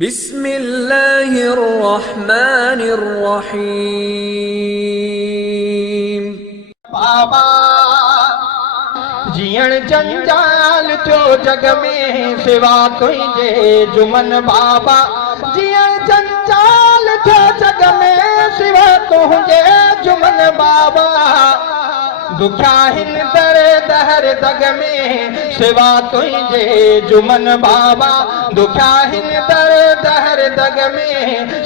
बिस्मिल्लाहिर्रहमानिर्रहीम। बाबा जीअण जंजाल थियो जग में सिवा तुंहिंजे जुमन बाबा जीअण जंजाल थियो जग में सिवा तुंहिंजे जुमन बाबा दुखिया हिन दर दहर दग में सिवा तुंहिंजे जुमन बाबा दुखिया हिन दर दहर दग में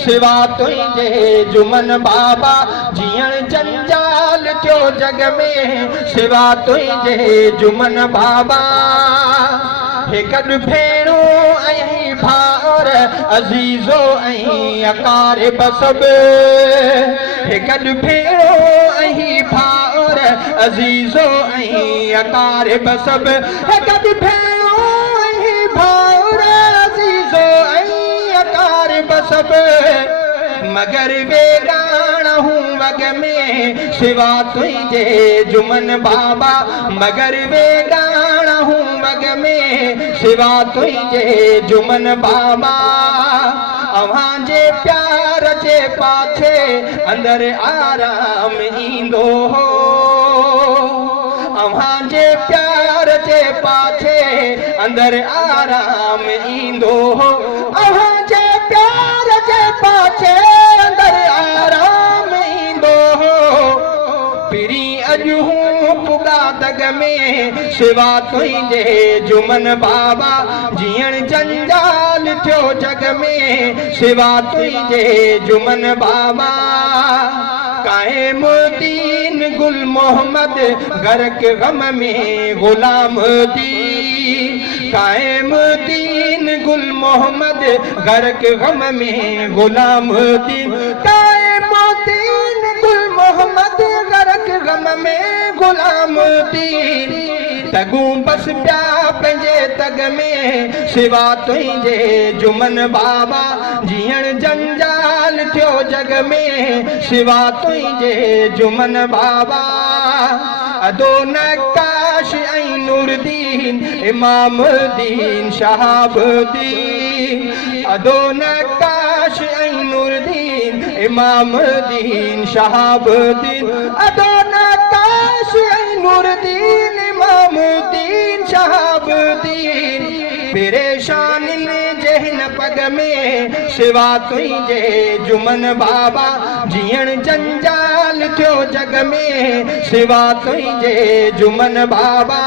सिवा तुंहिंजे जुमन बाबा जीअण जंजाल थियो जग में सिवा तुंहिंजे जुमन बाबा हे गॾु भेणो ऐं भाउर अज़ीज़ो ऐं अकारिब सभु हे गॾु भेणो ऐं भाउर अज़ीज़ो ऐं अकारिब सभु हे गॾु भेणो ऐं भाउर अज़ीज़ो ऐं अकारिब सभु मगर वेगान हूँ वग में सिवा तुंहिंजे जुमन बाबा मगर वेगान हूँ वग में सिवा तुंहिंजे जुमन बाबा अव्हां जे प्यार जे पाछे अंदर आराम ईंदो हो अव्हां जे प्यार जे पाछे अंदर आराम ईंदो हो अव्हां जे प्यार जे पाछे अंदर आराम ईंदो हो पिरी अॼु हूं पुगा दग में सिवा तुंहिंजे जुमन बाबा जीअण जंजाल थियो जग में सिवा तुंहिंजे जुमन बाबा कायमुद्दीन गुल मोहम्मद गर्क गम में गुलाम दीन कायमुद्दीन गुल मोहम्मद गर्क गम में गुलाम दीन कायमुद्दीन गुल मोहम्मद गर्क गम में गुलाम दीन तगू बस प्या पंहिंजे तग में सिवा तुंहिंजे जुमन बाबा जीअण जंजाल थियो जग में सिवा तुंहिंजे जुमन बाबा अदो नक्काश ऐं नूरदीन इमाम दीन शहाबुद्दीन अदो नक्काश ऐं नूरदीन इमाम दीन शहाबुद्दीन अदो नक्काश ऐं नूरदीन इमाम दीन शहाबुद्दीन परेशान जे हिन पग में सिवा तुंहिंजे जुमन बाबा जीअण जंजाल थियो जग में सिवा तुंहिंजे जुमन बाबा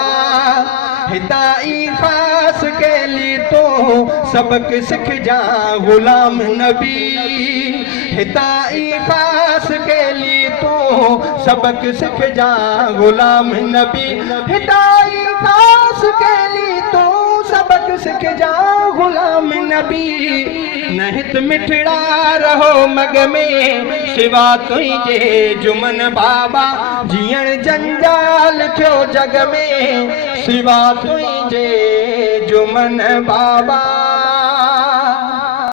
हिदाई ख़ास कैली तो सबक सिख जा गुलाम नबी हिदाई ख़ास कैली तो सबक सिख जा गुलाम नबी हिदाई ख़ास कैली तो सबक सिख जा गुलाम नबी नहित मिठड़ा रहो मग में सिवा तुंहिंजे जुमन बाबा जीअण जंजाल थियो जग में सिवा तुंहिंजे जुमन बाबा।